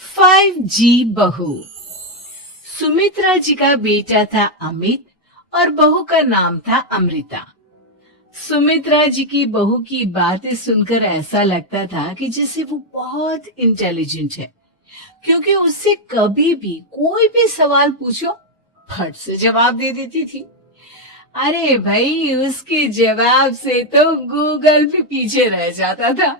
5G बहू। सुमित्रा जी का बेटा था अमित और बहू का नाम था अमृता। सुमित्रा जी की बहू की बातें सुनकर ऐसा लगता था कि जैसे वो बहुत इंटेलिजेंट है, क्योंकि उससे कभी भी कोई भी सवाल पूछो फट से जवाब दे देती थी। अरे भाई, उसके जवाब से तो गूगल भी पीछे रह जाता था।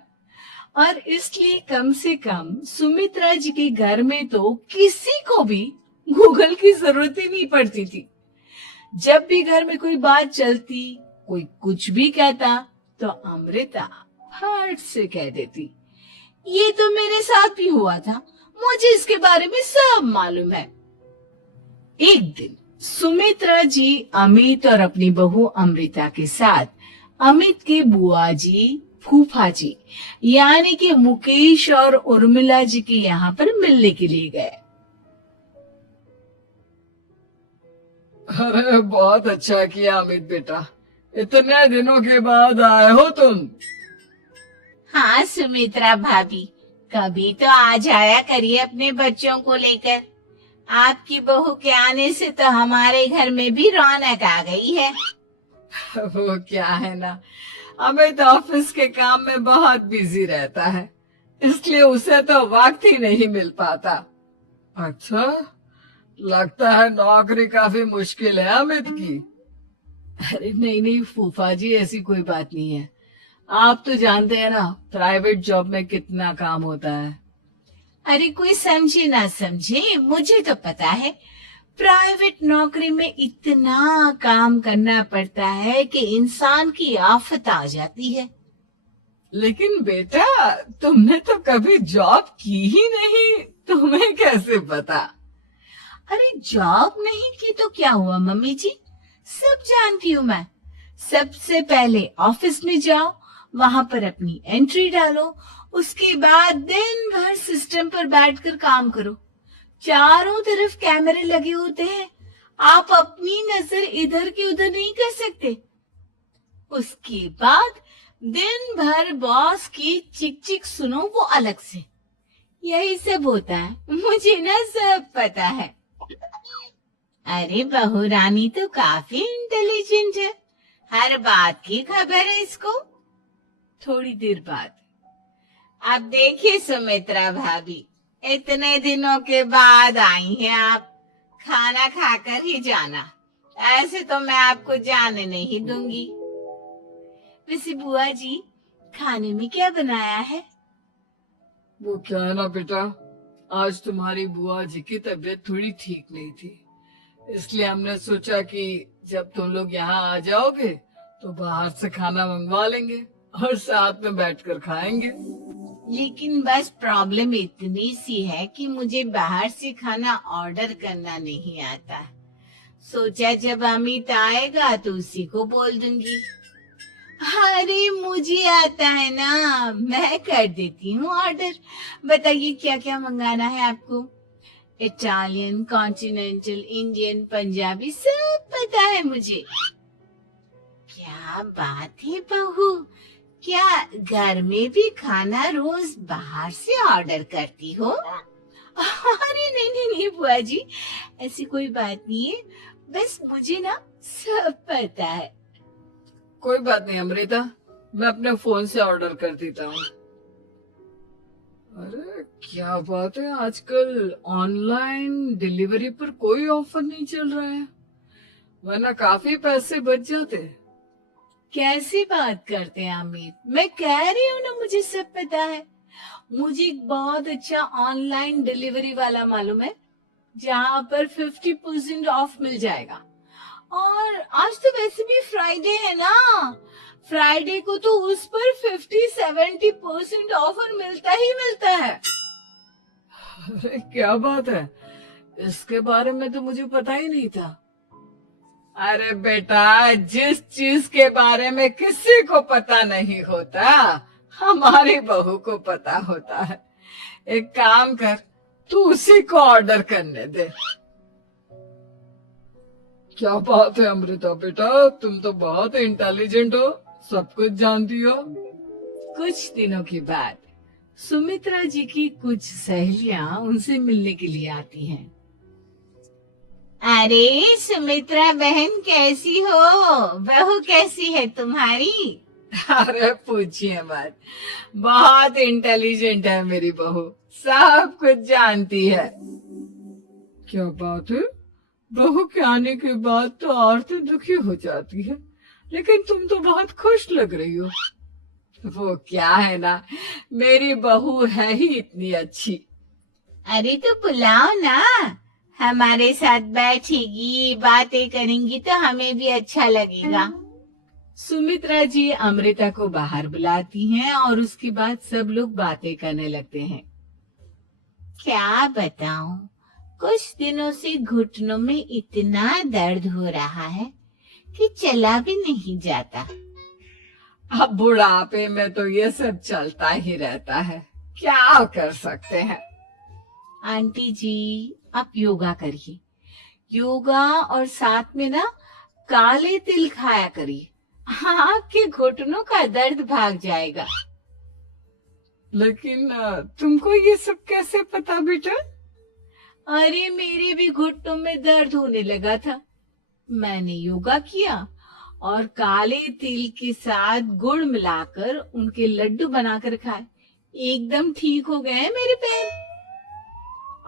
और इसलिए कम से कम सुमित्रा जी के घर में तो किसी को भी गूगल की जरूरत ही नहीं पड़ती थी। जब भी घर में कोई बात चलती, कोई कुछ भी कहता, तो अमृता फट से कह देती, ये तो मेरे साथ भी हुआ था, मुझे इसके बारे में सब मालूम है। एक दिन सुमित्रा जी अमित और अपनी बहू अमृता के साथ अमित के बुआ जी, फूफा जी यानी कि मुकेश और उर्मिला जी के यहाँ पर मिलने के लिए गए। अरे बहुत अच्छा किया अमित बेटा, इतने दिनों के बाद आए हो तुम। हाँ सुमित्रा भाभी, कभी तो आ जाया करिए अपने बच्चों को लेकर। आपकी बहू के आने से तो हमारे घर में भी रौनक आ गई है। वो क्या है ना, अमित ऑफिस के काम में बहुत बिजी रहता है, इसलिए उसे तो वक्त ही नहीं मिल पाता। अच्छा, लगता है नौकरी काफी मुश्किल है अमित की। अरे नहीं नहीं फूफा जी, ऐसी कोई बात नहीं है। आप तो जानते हैं ना, प्राइवेट जॉब में कितना काम होता है। अरे कोई समझे ना समझे, मुझे तो पता है प्राइवेट नौकरी में इतना काम करना पड़ता है कि इंसान की आफत आ जाती है। लेकिन बेटा, तुमने तो कभी जॉब की ही नहीं, तुम्हें कैसे पता? अरे जॉब नहीं की तो क्या हुआ मम्मी जी, सब जानती हूँ मैं। सबसे पहले ऑफिस में जाओ, वहां पर अपनी एंट्री डालो, उसके बाद दिन भर सिस्टम पर बैठकर काम करो। चारों तरफ कैमरे लगे होते हैं, आप अपनी नजर इधर की उधर नहीं कर सकते। उसके बाद दिन भर बॉस की चिक चिक सुनो, वो अलग से। यही सब होता है, मुझे ना सब पता है। अरे बहू रानी तो काफी इंटेलिजेंट है, हर बात की खबर है इसको। थोड़ी देर बाद, अब देखिए सुमित्रा भाभी, इतने दिनों के बाद आई हैं आप, खाना खाकर ही जाना, ऐसे तो मैं आपको जाने नहीं दूंगी। वैसे बुआ जी, खाने में क्या बनाया है? वो क्या है ना बेटा, आज तुम्हारी बुआ जी की तबीयत थोड़ी ठीक नहीं थी, इसलिए हमने सोचा कि जब तुम लोग यहाँ आ जाओगे तो बाहर से खाना मंगवा लेंगे और साथ में बैठकर खाएंगे। लेकिन बस प्रॉब्लम इतनी सी है कि मुझे बाहर से खाना ऑर्डर करना नहीं आता। सोचा जब अमित आएगा तो उसी को बोल दूंगी। अरे मुझे आता है ना, मैं कर देती हूँ ऑर्डर। बताइए क्या क्या मंगाना है आपको? इटालियन, कॉन्टिनेंटल, इंडियन, पंजाबी, सब पता है मुझे। क्या बात है बहू, क्या घर में भी खाना रोज बाहर से ऑर्डर करती हो? अरे नहीं नहीं नहीं बुआ जी, ऐसी कोई बात नहीं है, बस मुझे ना सब पता है। कोई बात नहीं अमृता, मैं अपने फोन से ऑर्डर कर देता हूँ। अरे क्या बात है, आजकल ऑनलाइन डिलीवरी पर कोई ऑफर नहीं चल रहा है, वरना काफी पैसे बच जाते। कैसी बात करते हैं अमित, मैं कह रही हूँ ना मुझे सब पता है। मुझे एक बहुत अच्छा ऑनलाइन डिलीवरी वाला मालूम है, जहाँ पर 50% ऑफ मिल जाएगा। और आज तो वैसे भी फ्राइडे है ना, फ्राइडे को तो उस पर 50-70% ऑफर मिलता ही मिलता है। अरे क्या बात है, इसके बारे में तो मुझे पता ही नहीं था। अरे बेटा, जिस चीज के बारे में किसी को पता नहीं होता, हमारी बहू को पता होता है। एक काम कर, तू उसी को ऑर्डर करने दे। क्या बात है अमृता बेटा, तुम तो बहुत इंटेलिजेंट हो, सब कुछ जानती हो। कुछ दिनों के बाद सुमित्रा जी की कुछ सहेलियां उनसे मिलने के लिए आती हैं। अरे सुमित्रा बहन कैसी हो? बहू कैसी है तुम्हारी? अरे पूछिए मत, बहुत इंटेलिजेंट है मेरी बहू, सब कुछ जानती है। क्या बात है, बहू के आने के बाद तो औरतें दुखी हो जाती है, लेकिन तुम तो बहुत खुश लग रही हो। वो क्या है ना, मेरी बहू है ही इतनी अच्छी। अरे तो बुलाओ ना, हमारे साथ बैठेगी, बातें करेंगी तो हमें भी अच्छा लगेगा। सुमित्रा जी अमृता को बाहर बुलाती हैं और उसके बाद सब लोग बातें करने लगते हैं। क्या बताऊं, कुछ दिनों से घुटनों में इतना दर्द हो रहा है कि चला भी नहीं जाता। अब बुढ़ापे में तो ये सब चलता ही रहता है, क्या कर सकते हैं। आंटी जी आप योगा करिए, योगा और साथ में ना काले तिल खाया करिए, आपके घुटनों का दर्द भाग जाएगा। लेकिन तुमको ये सब कैसे पता बेटा? अरे मेरे भी घुटनों में दर्द होने लगा था, मैंने योगा किया और काले तिल के साथ गुड़ मिलाकर उनके लड्डू बनाकर खाए, एकदम ठीक हो गए हैं मेरे पैर।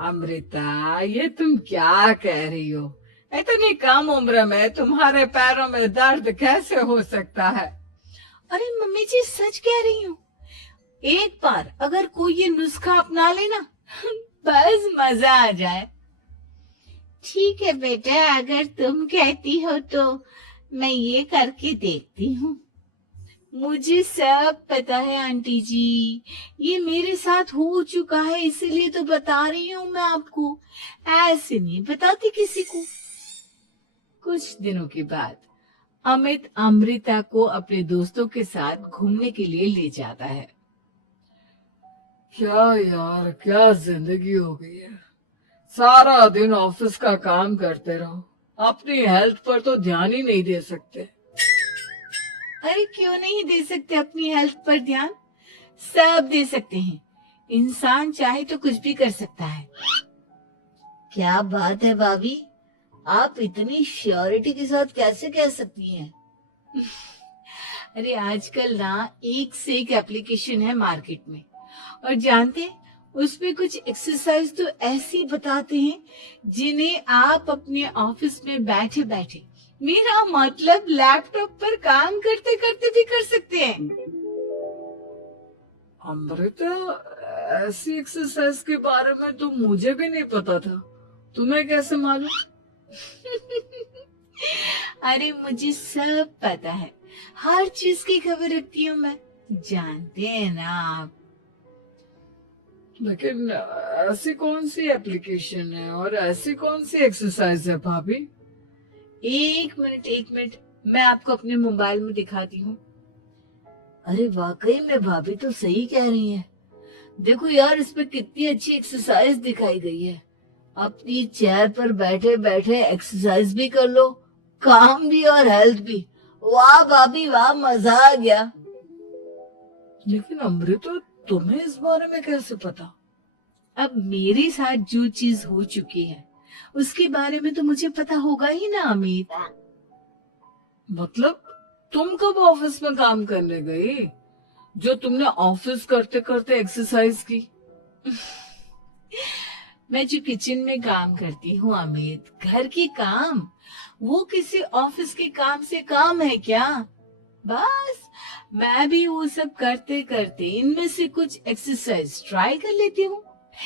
अमृता ये तुम क्या कह रही हो, इतनी कम उम्र में तुम्हारे पैरों में दर्द कैसे हो सकता है? अरे मम्मी जी सच कह रही हूँ, एक बार अगर कोई ये नुस्खा अपना लेना बस मजा आ जाए। ठीक है बेटा, अगर तुम कहती हो तो मैं ये करके देखती हूँ। मुझे सब पता है आंटी जी, ये मेरे साथ हो चुका है इसीलिए तो बता रही हूँ मैं आपको, ऐसे नहीं बताती किसी को। कुछ दिनों के बाद अमित अमृता को अपने दोस्तों के साथ घूमने के लिए ले जाता है। क्या यार, क्या जिंदगी हो गई है, सारा दिन ऑफिस का काम करते रहो, अपनी हेल्थ पर तो ध्यान ही नहीं दे सकते। अरे क्यों नहीं दे सकते अपनी हेल्थ पर ध्यान, सब दे सकते हैं, इंसान चाहे तो कुछ भी कर सकता है। क्या बात है भाभी, आप इतनी श्योरिटी के साथ कैसे कह सकती हैं? अरे आजकल ना एक से एक एप्लीकेशन है मार्केट में, और जानते हैं उसमें कुछ एक्सरसाइज तो ऐसी बताते हैं जिन्हें आप अपने ऑफिस में बैठे बैठे, मेरा मतलब लैपटॉप पर काम करते करते भी कर सकते हैं। अमृता ऐसी एक्सरसाइज के बारे में तो मुझे भी नहीं पता था, तुम्हें कैसे मालूम? अरे मुझे सब पता है, हर चीज की खबर रखती हूँ मैं, जानते हैं ना आप। लेकिन ऐसी कौन सी एप्लीकेशन है और ऐसी कौन सी एक्सरसाइज है भाभी? एक मिनट, मैं आपको अपने मोबाइल में दिखाती हूँ। अरे वाकई में भाभी तो सही कह रही हैं, देखो यार इसमें कितनी अच्छी एक्सरसाइज दिखाई गई है, अपनी चेयर पर बैठे बैठे एक्सरसाइज भी कर लो, काम भी और हेल्थ भी। वाह भाभी वाह, मजा आ गया। लेकिन अमृता तुम्हें इस बारे में कैसे पता? अब मेरे साथ जो चीज हो चुकी है उसके बारे में तो मुझे पता होगा ही ना अमित। मतलब तुम कब ऑफिस में काम करने गई जो तुमने ऑफिस करते करते एक्सरसाइज की? मैं जो किचन में काम करती हूँ अमित, घर की काम, वो किसी ऑफिस के काम से काम है क्या? बस मैं भी वो सब करते करते इनमें से कुछ एक्सरसाइज ट्राई कर लेती हूँ,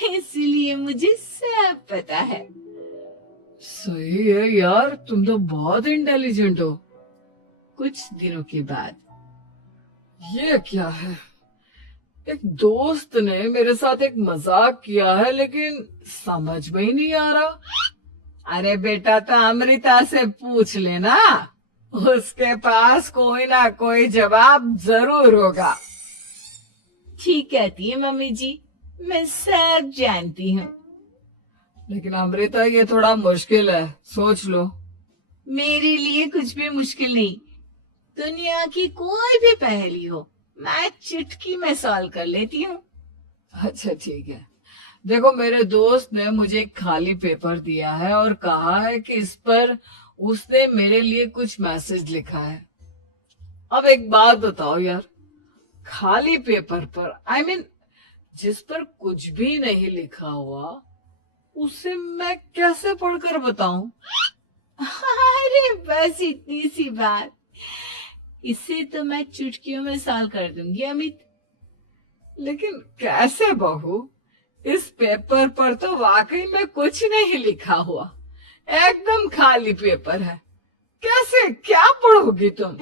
इसीलिए मुझे सब पता है। सही है यार, तुम तो बहुत इंटेलिजेंट हो। कुछ दिनों के बाद ये क्या है, एक दोस्त ने मेरे साथ एक मजाक किया है लेकिन समझ में ही नहीं आ रहा। अरे बेटा तो अमृता से पूछ लेना, उसके पास कोई ना कोई जवाब जरूर होगा। ठीक कहती है मम्मी जी, मैं सब जानती हूँ। लेकिन अमृता ये थोड़ा मुश्किल है, सोच लो। मेरे लिए कुछ भी मुश्किल नहीं, दुनिया की कोई भी पहेली हो मैं चुटकी में सॉल्व कर लेती हूँ। अच्छा ठीक है। देखो, मेरे दोस्त ने मुझे एक खाली पेपर दिया है और कहा है कि इस पर उसने मेरे लिए कुछ मैसेज लिखा है। अब एक बात बताओ यार, खाली पेपर पर जिस पर कुछ भी नहीं लिखा हुआ, उसे मैं कैसे पढ़कर बताऊं? अरे बस इतनी सी बात, इसे तो मैं चुटकियों में सॉल्व कर दूंगी अमित। लेकिन कैसे बहू? इस पेपर पर तो वाकई में कुछ नहीं लिखा हुआ, एकदम खाली पेपर है। कैसे, क्या पढ़ोगी तुम?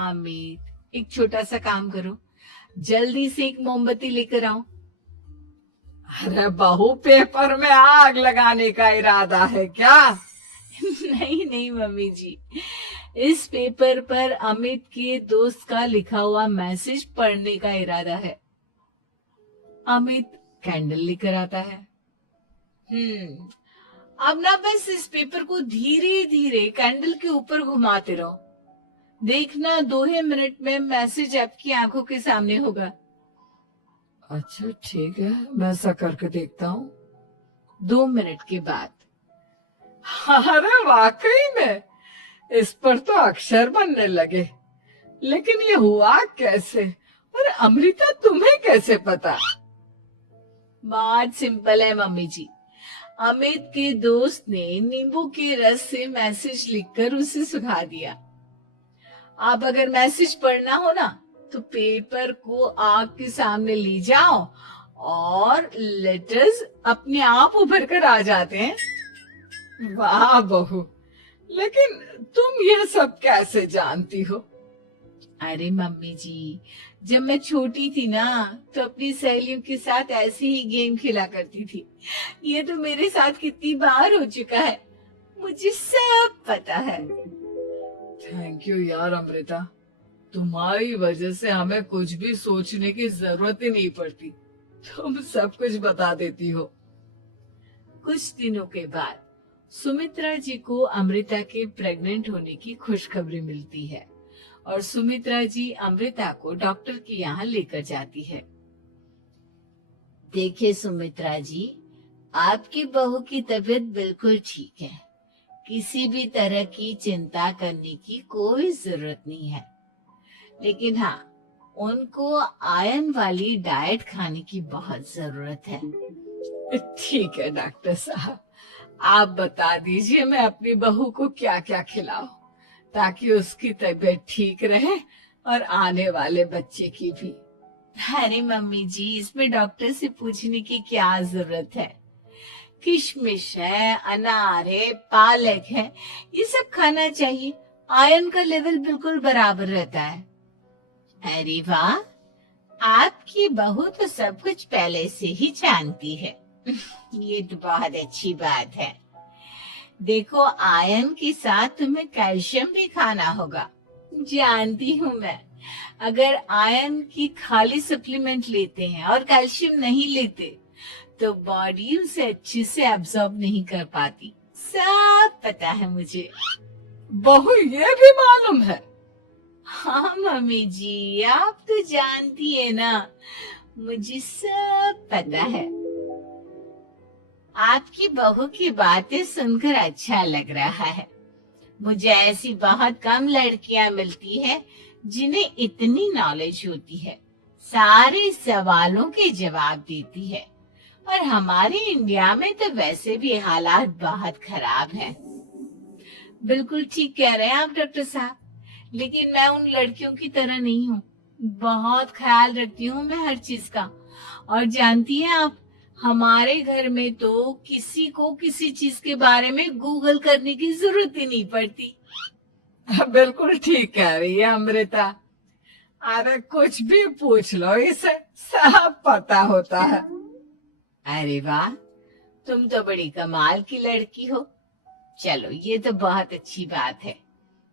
अमित, एक छोटा सा काम करो, जल्दी से एक मोमबत्ती लेकर आओ। अरे बहू, पेपर में आग लगाने का इरादा है क्या? नहीं नहीं मम्मी जी, इस पेपर पर अमित के दोस्त का लिखा हुआ मैसेज पढ़ने का इरादा है। अमित कैंडल लेकर आता है। अब ना बस इस पेपर को धीरे धीरे कैंडल के ऊपर घुमाते रहो, देखना 2 ही मिनट में मैसेज आपकी आंखों के सामने होगा। अच्छा ठीक है, मैं ऐसा करके देखता हूँ। 2 मिनट के बाद, अरे वाकई में इस पर तो अक्षर बनने लगे। लेकिन ये हुआ कैसे? और अमृता, तुम्हें कैसे पता? बहुत सिंपल है मम्मी जी। अमित के दोस्त ने नींबू के रस से मैसेज लिखकर उसे सुखा दिया। आप अगर मैसेज पढ़ना हो ना, तो पेपर को आग के सामने ले जाओ और लेटर्स अपने आप उभर कर आ जाते हैं। वाह बहू, लेकिन तुम ये सब कैसे जानती हो? अरे मम्मी जी, जब मैं छोटी थी ना, तो अपनी सहेलियों के साथ ऐसे ही गेम खेला करती थी। ये तो मेरे साथ कितनी बार हो चुका है, मुझे सब पता है। थैंक यू यार अमृता, तुम्हारी वजह से हमें कुछ भी सोचने की जरूरत ही नहीं पड़ती, तुम सब कुछ बता देती हो। कुछ दिनों के बाद सुमित्रा जी को अमृता के प्रेग्नेंट होने की खुशखबरी मिलती है और सुमित्रा जी अमृता को डॉक्टर के यहाँ लेकर जाती है। देखिए सुमित्रा जी, आपकी बहू की तबीयत बिल्कुल ठीक है, किसी भी तरह की चिंता करने की कोई जरूरत नहीं है। लेकिन हाँ, उनको आयरन वाली डाइट खाने की बहुत जरूरत है। ठीक है डॉक्टर साहब, आप बता दीजिए मैं अपनी बहू को क्या क्या खिलाऊं ताकि उसकी तबीयत ठीक रहे और आने वाले बच्चे की भी। अरे मम्मी जी, इसमें डॉक्टर से पूछने की क्या जरूरत है। किशमिश है, अनार है, पालक है, ये सब खाना चाहिए, आयरन का लेवल बिल्कुल बराबर रहता है। अरे वाह, आपकी बहू तो सब कुछ पहले से ही जानती है। ये तो बहुत अच्छी बात है। देखो, आयरन के साथ तुम्हें कैल्शियम भी खाना होगा। जानती हूँ मैं, अगर आयरन की खाली सप्लीमेंट लेते हैं और कैल्शियम नहीं लेते, तो बॉडी उसे अच्छे से एब्जॉर्ब नहीं कर पाती। सब पता है मुझे। बहू, ये भी मालूम है? हाँ मम्मी जी, आप तो जानती है ना, मुझे सब पता है। आपकी बहू की बातें सुनकर अच्छा लग रहा है। मुझे ऐसी बहुत कम लड़कियां मिलती हैं जिन्हें इतनी नॉलेज होती है, सारे सवालों के जवाब देती है। और हमारे इंडिया में तो वैसे भी हालात बहुत खराब हैं। बिल्कुल ठीक कह रहे हैं आप डॉक्टर साहब, लेकिन मैं उन लड़कियों की तरह नहीं हूँ। बहुत ख्याल रखती हूँ मैं हर चीज का। और जानती हैं आप, हमारे घर में तो किसी को किसी चीज के बारे में गूगल करने की जरूरत ही नहीं पड़ती। बिल्कुल ठीक कह रही है अमृता। अरे कुछ भी पूछ लो, इसे सब पता होता है। अरे वाह, तुम तो बड़ी कमाल की लड़की हो। चलो, ये तो बहुत अच्छी बात है,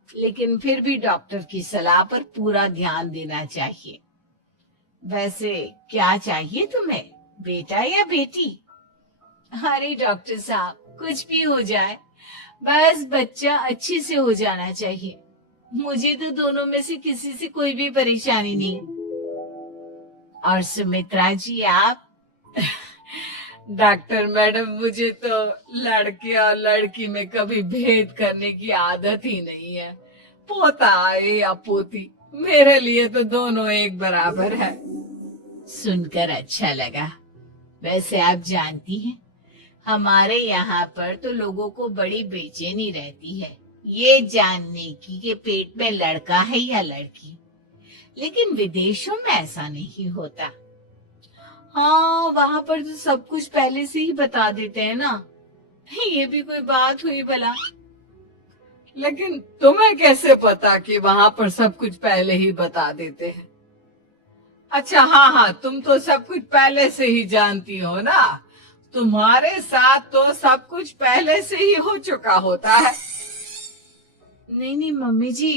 लेकिन फिर भी डॉक्टर की सलाह पर पूरा ध्यान देना चाहिए। वैसे क्या चाहिए तुम्हें, बेटा या बेटी? अरे डॉक्टर साहब, कुछ भी हो जाए, बस बच्चा अच्छे से हो जाना चाहिए। मुझे तो दोनों में से किसी से कोई भी परेशानी नहीं। और सुमित्रा जी आप? डॉक्टर मैडम, मुझे तो लड़के और लड़की में कभी भेद करने की आदत ही नहीं है। पोता है या पोती, मेरे लिए तो दोनों एक बराबर है। सुनकर अच्छा लगा। वैसे आप जानती हैं, हमारे यहाँ पर तो लोगों को बड़ी बेचैनी रहती है ये जानने की कि पेट में लड़का है या लड़की। लेकिन विदेशों में ऐसा नहीं होता। हाँ, वहां पर तो सब कुछ पहले से ही बता देते हैं ना। ये भी कोई बात हुई भला? लेकिन तुम्हें कैसे पता कि वहां पर सब कुछ पहले ही बता देते हैं? अच्छा, हाँ हाँ, तुम तो सब कुछ पहले से ही जानती हो ना। तुम्हारे साथ तो सब कुछ पहले से ही हो चुका होता है। नहीं नहीं मम्मी जी,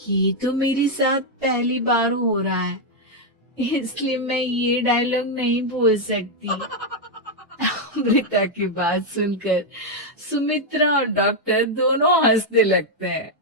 ये तो मेरे साथ पहली बार हो रहा है, इसलिए मैं ये डायलॉग नहीं बोल सकती। अमृता की बात सुनकर सुमित्रा और डॉक्टर दोनों हंसने लगते हैं।